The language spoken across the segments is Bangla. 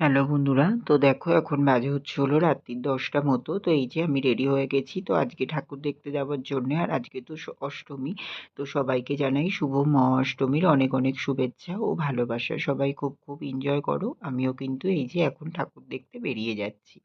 হ্যালো বন্ধুরা, তো দেখো এখন বাজে হচ্ছে হলো রাত্রির দশটা মতো, তো এই যে আমি রেডি হয়ে গেছি, তো আজকে ঠাকুর দেখতে যাওয়ার জন্যে, আর আজকে তো অষ্টমী, তো সবাইকে জানাই শুভ মহা অষ্টমীর অনেক অনেক শুভেচ্ছা ও ভালোবাসা। সবাই খুব খুব এনজয় করো, আমিও কিন্তু এই যে এখন ঠাকুর দেখতে বেরিয়ে যাচ্ছি।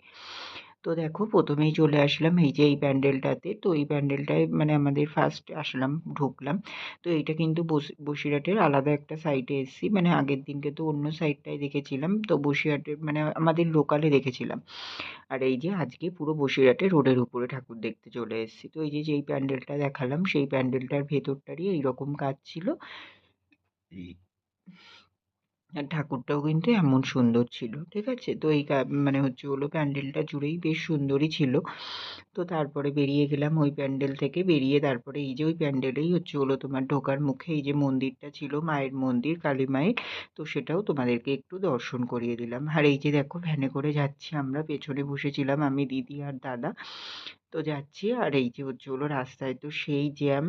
তো দেখো প্রথমেই চলে আসলাম এই যে এই প্যান্ডেলটাতে। তো এই প্যান্ডেলটায় মানে আমাদের ফার্স্ট আসলাম, ঢুকলাম। তো এইটা কিন্তু বসি- বসিরহাটের আলাদা একটা সাইডে এসেছি। মানে আগের দিনকে তো অন্য সাইডটায় দেখেছিলাম। তো বসিরহাটের মানে আমাদের লোকালে দেখেছিলাম। আর এই যে আজকে পুরো বসিরহাটে রোডের উপরে ঠাকুর দেখতে চলে এসেছি। তো এই যে যেই প্যান্ডেলটা দেখালাম, সেই প্যান্ডেলটার ভেতরটারই এইরকম কাজ ছিল। ঠাকুরটাও কিন্তু এমন সুন্দর ছিল, ঠিক আছে? তো এই মানে হচ্ছে হলো প্যান্ডেলটা জুড়েই বেশ সুন্দরই ছিল। তো তারপরে বেরিয়ে গেলাম ওই প্যান্ডেল থেকে, বেরিয়ে তারপরে এই যে ওই প্যান্ডেলেই হচ্ছে হলো তোমার ঢোকার মুখে এই যে মন্দিরটা ছিল, মায়ের মন্দির, কালী মায়ের, তো সেটাও তোমাদেরকে একটু দর্শন করিয়ে দিলাম। আর এই যে দেখো ভ্যানে করে যাচ্ছি আমরা, পেছনে বসেছিলাম আমি, দিদি আর দাদা। তো যাচ্ছি আর এই যে হচ্ছে হলো রাস্তায়, তো সেই জ্যাম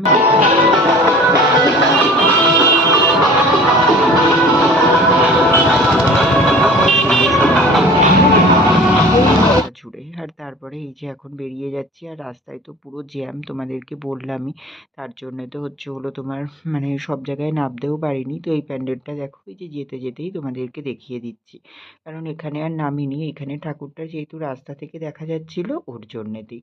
যে এখন বেরিয়ে যাচ্ছি আর রাস্তায় তো পুরো জ্যাম তোমাদেরকে বললামই। তার জন্য তো হচ্ছে হলো তোমার মানে সব জায়গায় নামতেও পারিনি। তো এই প্যান্ডেলটা দেখো, এই যে যেতে যেতেই তোমাদেরকে দেখিয়ে দিচ্ছি। কারণ এখানে আর নামিনি, এখানে ঠাকুরটা যেহেতু রাস্তা থেকে দেখা যাচ্ছিল ওর জন্যেতেই।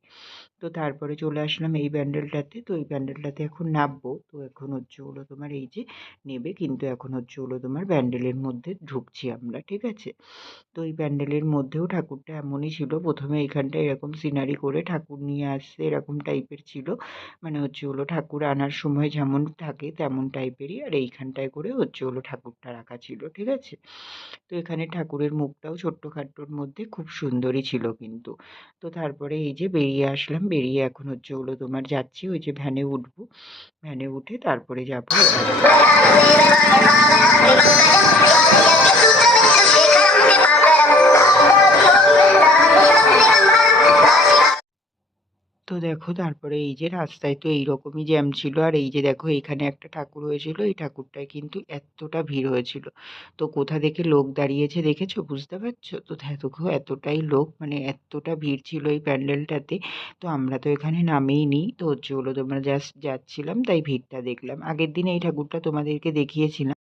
তো তারপরে চলে আসলাম এই প্যান্ডেলটাতে। তো এই প্যান্ডেলটাতে এখন নামবো। তো এখন হচ্ছে হলো তোমার এই যে নেবে, কিন্তু এখন হচ্ছে হলো তোমার প্যান্ডেলের মধ্যে ঢুকছি আমরা, ঠিক আছে? তো এই প্যান্ডেলের মধ্যেও ঠাকুরটা এমনই ছিল। প্রথমে এইখানটায় এরকম সিনারি করে ঠাকুর নিয়ে আসছে, এরকম টাইপের ছিল। মানে হচ্ছে হলো ঠাকুর আনার সময় যেমন থাকে তেমন টাইপেরই আর এইখানটায় করে হচ্ছে হলো ঠাকুরটা রাখা ছিল, ঠিক আছে? তো এখানে ঠাকুরের মুখটাও ছোট্টখাট্টোর মধ্যে খুব সুন্দরই ছিল কিন্তু। তো তারপরে এই যে বেরিয়ে আসলাম, বেরিয়ে এখন হচ্ছে হলো তোমার যাচ্ছি ওই যে ভ্যানে উঠবো। ভ্যানে উঠে তারপরে যাব। তো দেখো তারপরে এই যে রাস্তায় তো এইরকমই জ্যাম ছিল, আর এই যে দেখো এখানে একটা ঠাকুর হয়েছিল, এই ঠাকুরটায় কিন্তু এতটা ভিড় হয়েছিল। তো কোথা থেকে লোক দাঁড়িয়েছে দেখেছ? বুঝতে পারছ? তো দেখো এতটাই লোক মানে এতটা ভিড় ছিল এই প্যান্ডেলটাতে। তো আমরা তো এখানে নামেই নি, তো হচ্ছে হলো তোমরা জাস্ট যাচ্ছিলাম, তাই ভিড়টা দেখলাম। আগের দিন এই ঠাকুরটা তোমাদেরকে দেখিয়েছিলাম।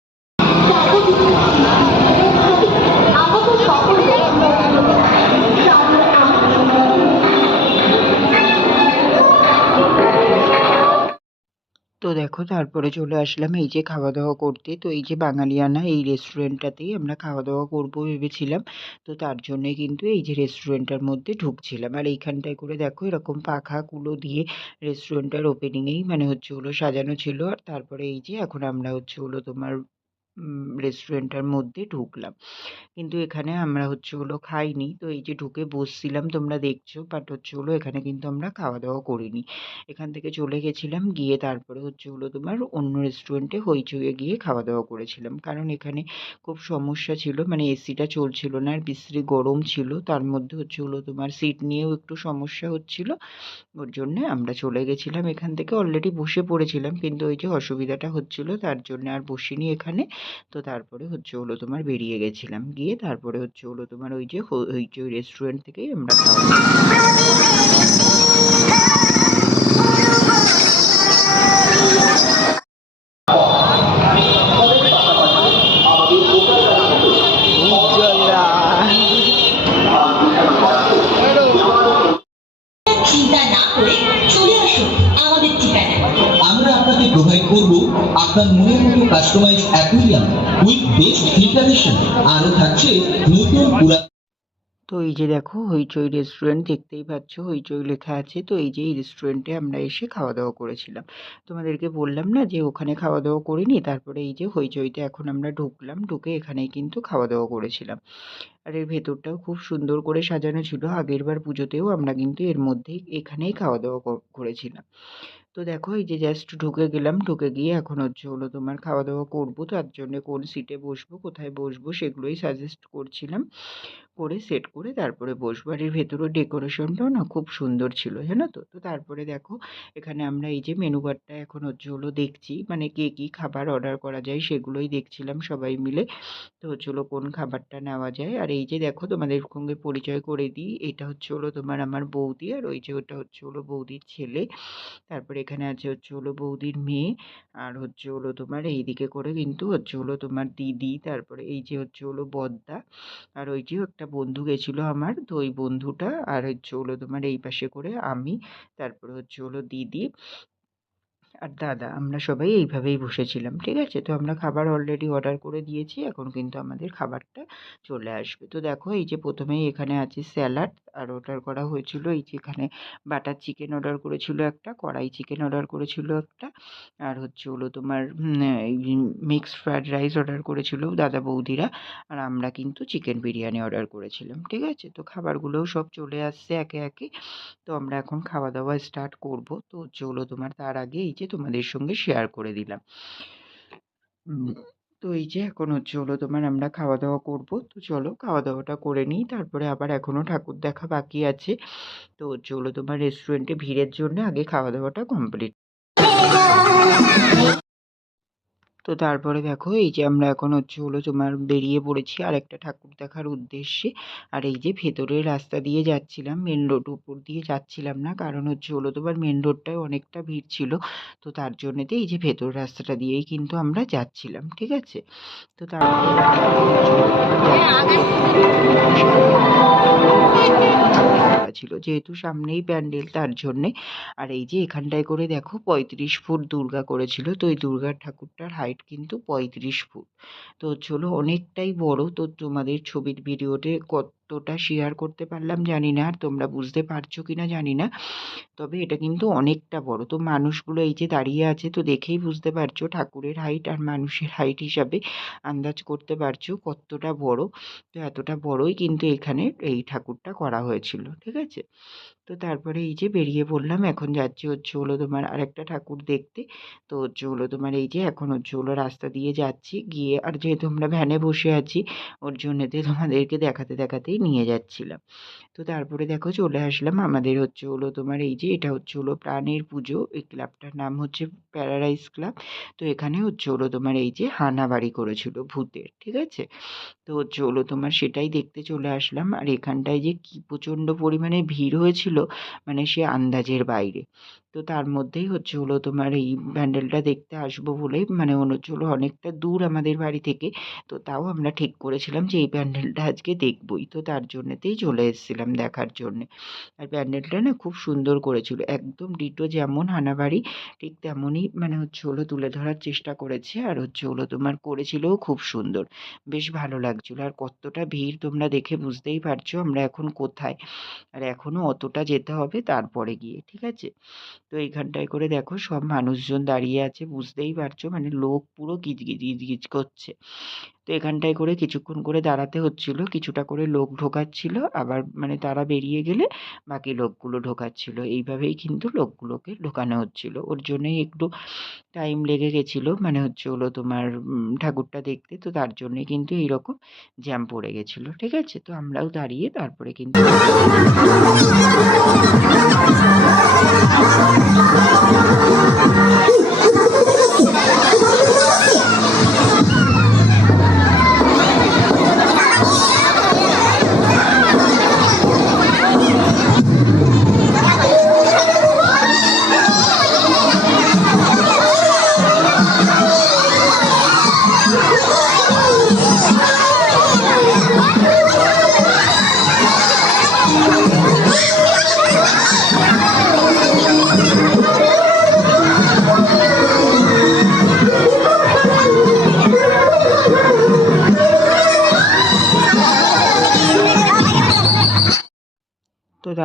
দেখো, তারপরে চলে আসলাম এই যে খাওয়া দাওয়া করতে। তো এই যে বাঙালিয়ানা এই রেস্টুরেন্টটাতেই আমরা খাওয়া দাওয়া করব ভেবেছিলাম। তো তার জন্যে কিন্তু এই যে রেস্টুরেন্টটার মধ্যে ঢুকছিলাম। আর এইখানটায় করে দেখো, এরকম পাখা কুলো দিয়ে রেস্টুরেন্টটার ওপেনিংয়েই মানে হচ্ছে হলো সাজানো ছিল। আর তারপরে এই যে এখন আমরা হচ্ছে হলো তোমার রেস্টুরেন্টটার মধ্যে ঢুকলাম। কিন্তু এখানে আমরা হচ্ছে হলো খাইনি। তো এই যে ঢুকে বসছিলাম, তোমরা দেখছ বাট হচ্ছে হলো এখানে কিন্তু আমরা খাওয়া দাওয়া করিনি। এখান থেকে চলে গেছিলাম, গিয়ে তারপরে হচ্ছে হলো তোমার অন্য রেস্টুরেন্টে হইচইয়ে গিয়ে খাওয়া দাওয়া করেছিলাম। কারণ এখানে খুব সমস্যা ছিল মানে এসিটা চলছিল না, আর বিশ্রী গরম ছিল। তার মধ্যে হচ্ছে হলো তোমার সিট নিয়েও একটু সমস্যা হচ্ছিল। ওর জন্যে আমরা চলে গেছিলাম। এখান থেকে অলরেডি বসে পড়েছিলাম, কিন্তু ওই যে অসুবিধাটা হচ্ছিল, তার জন্য আর বসিনি এখানে। তো তারপরে হচ্ছে হলো তোমার বেরিয়ে গেছিলাম গিয়ে তারপরে হচ্ছে হলো তোমার ওই যে হো- যে রেস্টুরেন্ট থেকেই আমরা খাওয়া নতুন তো এই যে দেখো, হইচই রেস্টুরেন্ট দেখতেই পাচ্ছ, হইচই লেখা আছে। তো এই যে এই রেস্টুরেন্টে আমরা এসে খাওয়া দাওয়া করেছিলাম। তোমাদেরকে বললাম না যে ওখানে খাওয়া দাওয়া করিনি, তারপরে এই যে হইচইতে এখন আমরা ঢুকলাম, ঢুকে এখানেই কিন্তু খাওয়া দাওয়া করেছিলাম। আর এর ভেতরটাও খুব সুন্দর করে সাজানো ছিল। আগের বার পুজোতেও আমরা কিন্তু এর মধ্যেই এখানেই খাওয়া দাওয়া করেছিলাম। তো দেখো, এই যে জাস্ট ঢুকে গেলাম, ঢুকে গিয়ে এখন হচ্ছে হলো তোমার খাওয়া দাওয়া করব। তার জন্য কোন সিটে বসবো, কোথায় বসবো সেগুলোই সাজেস্ট করছিলাম। করে সেট করে তারপরে বসবো। আর এর ভেতরের ডেকোরেশনটাও না খুব সুন্দর ছিল, জানো তো? তো তারপরে দেখো, এখানে আমরা এই যে মেনু কার্ডটা এখন হচ্ছে হলো দেখছি। মানে কে কী খাবার অর্ডার করা যায় সেগুলোই দেখছিলাম সবাই মিলে। তো হচ্ছে হলো কোন খাবারটা নেওয়া যায়। আর এই যে দেখো, তোমাদের সঙ্গে পরিচয় করে দিই। এটা হচ্ছে হলো তোমার আমার বৌদি। আর ওই যে ওটা হচ্ছে হলো বৌদির ছেলে। তারপরে এখানে আছে হচ্ছে হলো বৌদির মেয়ে, আর হচ্ছে হলো তোমার এইদিকে করে কিন্তু হচ্ছে হলো তোমার দিদি, তারপরে এই যে হচ্ছে হলো বদ্দা, আর ওই যে একটা বন্ধু গেছিল আমার, তো ওই বন্ধুটা আর হচ্ছে হলো তোমার এই পাশে করে আমি, তারপরে হচ্ছে হলো দিদি আর দাদা, আমরা সবাই এইভাবেই বসেছিলাম, ঠিক আছে? তো আমরা খাবার অলরেডি অর্ডার করে দিয়েছি, এখন কিন্তু আমাদের খাবারটা চলে আসবে। তো দেখো এই যে প্রথমেই এখানে আছে স্যালাড আর অর্ডার করা হয়েছিল। এই যে এখানে বাটার চিকেন অর্ডার করেছিল একটা, কড়াই চিকেন অর্ডার করেছিল একটা, আর হচ্ছে হলো তোমার মিক্সড ফ্রায়েড রাইস অর্ডার করেছিল দাদা বৌদিরা, আর আমরা কিন্তু চিকেন বিরিয়ানি অর্ডার করেছিলাম, ঠিক আছে? তো খাবারগুলোও সব চলে আসছে একে একে। তো আমরা এখন খাওয়া দাওয়া স্টার্ট করব। তো হলো তোমার তার আগে এই যে তোমাদের সঙ্গে শেয়ার করে দিলাম। তো এই যে এখন হচ্ছে হলো তোমার আমরা খাওয়া দাওয়া করব। তো চলো খাওয়া দাওয়াটা করে নিই। তারপরে আবার এখনও ঠাকুর দেখা বাকি আছে। তো হচ্ছে হলো তোমার রেস্টুরেন্টে ভিড়ের জন্য আগে খাওয়া দাওয়াটা কমপ্লিট তো তারপরে দেখো, এই যে আমরা এখন হচ্ছে হলো তোমার বেরিয়ে পড়েছি আরেকটা ঠাকুর দেখার উদ্দেশ্যে। আর এই যে ভেতরের রাস্তা দিয়ে যাচ্ছিলাম মেন রোড উপর দিয়ে যাচ্ছিলাম না, কারণ হচ্ছে হলো তোমার মেন রোডটায় অনেকটা ভিড় ছিল। তো তার জন্যেতে এই যে ভেতর রাস্তাটা দিয়েই কিন্তু আমরা যাচ্ছিলাম, ঠিক আছে? তো তারপরে ছিল যেহেতু সামনেই প্যান্ডেল, তার জন্যে। আর এই যে এখানটায় করে দেখো, পঁয়ত্রিশ ফুট দুর্গা করেছিল। তো এই দুর্গার ঠাকুরটার হাইট কিন্তু পঁয়ত্রিশ ফুট। তো চলো অনেকটাই বড় তো তোমাদের ছবির ভিডিওতে কতটা শেয়ার করতে পারলাম, জানি না, আর তোমরা বুঝতে পারছ কি না জানি না। তবে এটা কিন্তু অনেকটা বড়। তো মানুষগুলো এই যে দাঁড়িয়ে আছে, তো দেখেই বুঝতে পারছ ঠাকুরের হাইট আর মানুষের হাইট হিসাবে আন্দাজ করতে পারছ কতটা বড়। তো এতটা বড়ই কিন্তু এখানে এই ঠাকুরটা করা হয়েছিল, ঠিক আছে? তো তারপরে এই যে বেরিয়ে পড়লাম, এখন যাচ্ছি হচ্ছে হলো তোমার আরেকটা ঠাকুর দেখতে। তো হচ্ছে হলো তোমার এই যে এখন হচ্ছে হলো রাস্তা দিয়ে যাচ্ছি, গিয়ে আর যেহেতু আমরা ভ্যানে বসে আছি, ওর জন্যতে তোমাদেরকে দেখাতে দেখাতেই নিয়ে যাচ্ছিলাম। তো তারপরে দেখো চলে আসলাম আমাদের হচ্ছে হলো তোমার এই যে এটা হচ্ছে হলো প্রাণের পুজো। এই ক্লাবটার নাম হচ্ছে প্যারাডাইস ক্লাব। তো এখানে হচ্ছে হলো তোমার এই যে হানাবাড়ি করেছিল ভূতের, ঠিক আছে? তো হচ্ছে হলো তোমার সেটাই দেখতে চলে আসলাম। আর এখানটায় যে কি প্রচণ্ড পরিমাণে ভিড় হয়েছিল মানে সে আন্দাজের বাইরে। তো তার মধ্যেই হচ্ছে হলো তোমার এই প্যান্ডেলটা দেখতে আসব বলেই মানে মনে হচ্ছে হলো অনেকটা দূর আমাদের বাড়ি থেকে। তো তাও আমরা ঠিক করেছিলাম যে এই প্যান্ডেলটা আজকে দেখবই। তো তার জন্যেতেই চলে এসেছিলাম দেখার জন্যে। আর প্যান্ডেলটা না খুব সুন্দর করেছিল। একদম ডিটো যেমন হানাবাড়ি, ঠিক তেমনই মানে হচ্ছে হলো তুলে ধরার চেষ্টা করেছে। আর হচ্ছে হলো তোমার করেছিলও খুব সুন্দর। বেশ ভালো লাগছিল। আর কতটা ভিড় তোমরা দেখে বুঝতেই পারছ আমরা এখন কোথায়। আর এখনও অতটা যেতে হবে তারপরে গিয়ে, ঠিক আছে? তো এইখানটায় করে দেখো সব মানুষজন দাঁড়িয়ে আছে, বুঝতেই পারছ? মানে লোক পুরো গিজগিজ গিজগিজ করছে। তো এখানটায় করে কিছুক্ষণ করে দাঁড়াতে হচ্ছিল। কিছুটা করে লোক ঢোকাচ্ছিল। আবার মানে তারা বেরিয়ে গেলে বাকি লোকগুলো ঢোকাচ্ছিল। এইভাবেই কিন্তু লোকগুলোকে ঢোকানো হচ্ছিল। ওর জন্যই একটু টাইম লেগে গেছিল। মানে হচ্ছে হলো তোমার ঠাকুরটা দেখতে। তো তার জন্যে কিন্তু এইরকম জ্যাম পড়ে গেছিল। ঠিক আছে? তো আমরাও দাঁড়িয়ে তারপরে কিন্তু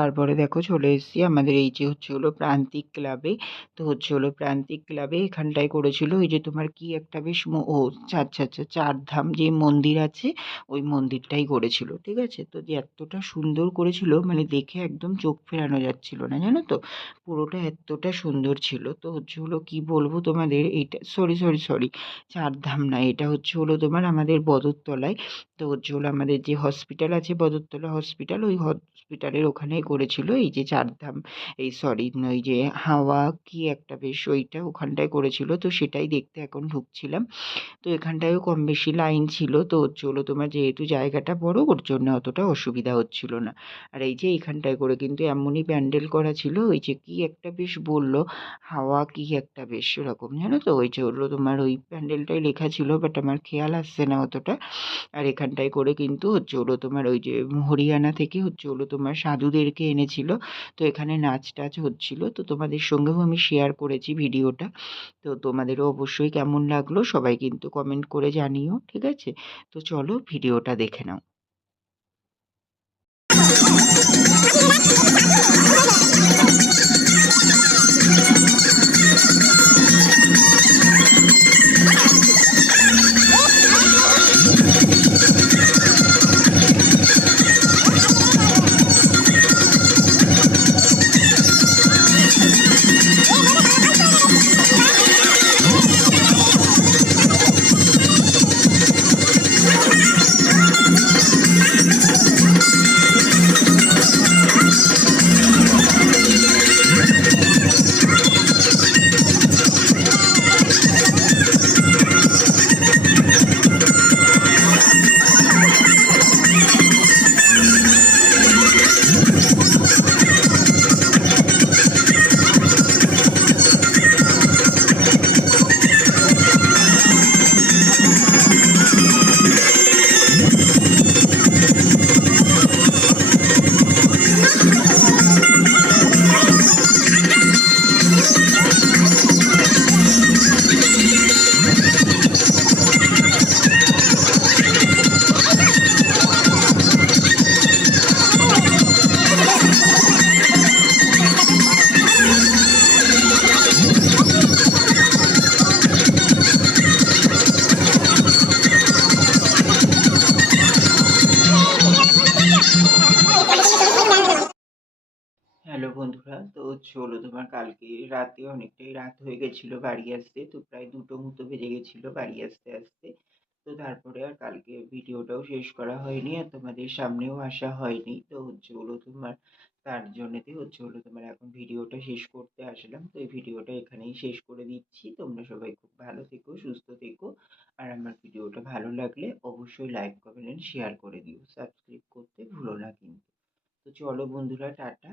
তারপরে দেখো চলে এসেছি আমাদের এই যে হচ্ছে হলো প্রান্তিক ক্লাবে। তো হচ্ছে হলো প্রান্তিক ক্লাবে এখানটায় করেছিল ওই যে তোমার কি একটা বেশ ও আচ্ছা আচ্ছা আচ্ছা চারধাম যে মন্দির আছে, ওই মন্দিরটাই করেছিল, ঠিক আছে? তো যে এতটা সুন্দর করেছিল মানে দেখে একদম চোখ ফেরানো যাচ্ছিল না, জানো তো? পুরোটা এতটা সুন্দর ছিল। তো হচ্ছে হলো কি বলব তোমাদের, এইটা সরি সরি সরি চারধাম না, এটা হচ্ছে হলো তোমার আমাদের বদরতলায়। তো হচ্ছে হলো আমাদের যে হসপিটাল আছে, বদরতলা হসপিটাল ওই হসপিটালের ওখানে করেছিল, এই যে চারধাম, এই সরি ওই যে হাওয়া কি একটা বেশ ওইটা ওখানটায় করেছিল, তো সেটাই দেখতে এখন ঢুকছিলাম। তো এখানটায়ও কম বেশি লাইন ছিল, তো হলো তোমার যেহেতু জায়গাটা বড়, ওর জন্য অতটা অসুবিধা হচ্ছিল না। আর এই যে এইখানটায় করে কিন্তু এমনই প্যান্ডেল করা ছিল, ওই যে কি একটা বেশ বলল, হাওয়া কি একটা বেশ ওরকম জানো তো? ওই যে তোমার ওই প্যান্ডেলটাই লেখা ছিল বাট আমার খেয়াল আসছে না অতটা। আর এখানটায় করে কিন্তু হচ্ছে হলো তোমার ওই যে হরিয়ানা থেকে হচ্ছে হলো তোমার সাধুদেরকে এনেছিল। তো এখানে নাচ টাচ হচ্ছিল। তো তোমাদের সঙ্গেও আমি শেয়ার করেছি ভিডিওটা তো তোমাদেরও অবশ্যই কেমন লাগল সবাই কিন্তু কমেন্ট করে জানিও, ঠিক আছে? তো চলো ভিডিওটা দেখে নাও। হলো। তোমার কালকে রাতে অনেকটাই রাত হয়ে গেছিল বাড়ি আসতে। তো প্রায় দুটো মতো বেজে গেছিল বাড়ি আসতে আসতে। তো তারপরে আর কালকে ভিডিওটাও শেষ করা হয়নি আর তোমাদের সামনেও আসা হয়নি। তো হচ্ছে হলো তোমার, তার জন্যতে হচ্ছে হলো তোমার এখন ভিডিওটা শেষ করতে আসলাম। তো এই ভিডিওটা এখানেই শেষ করে দিচ্ছি। তোমরা সবাই খুব ভালো থেকো, সুস্থ থেকো। আর আমার ভিডিওটা ভালো লাগলে অবশ্যই লাইক কমেন্ট শেয়ার করে দিও। সাবস্ক্রাইব করতে ভুলো না কিন্তু। তো চলো বন্ধুরা, টাটা।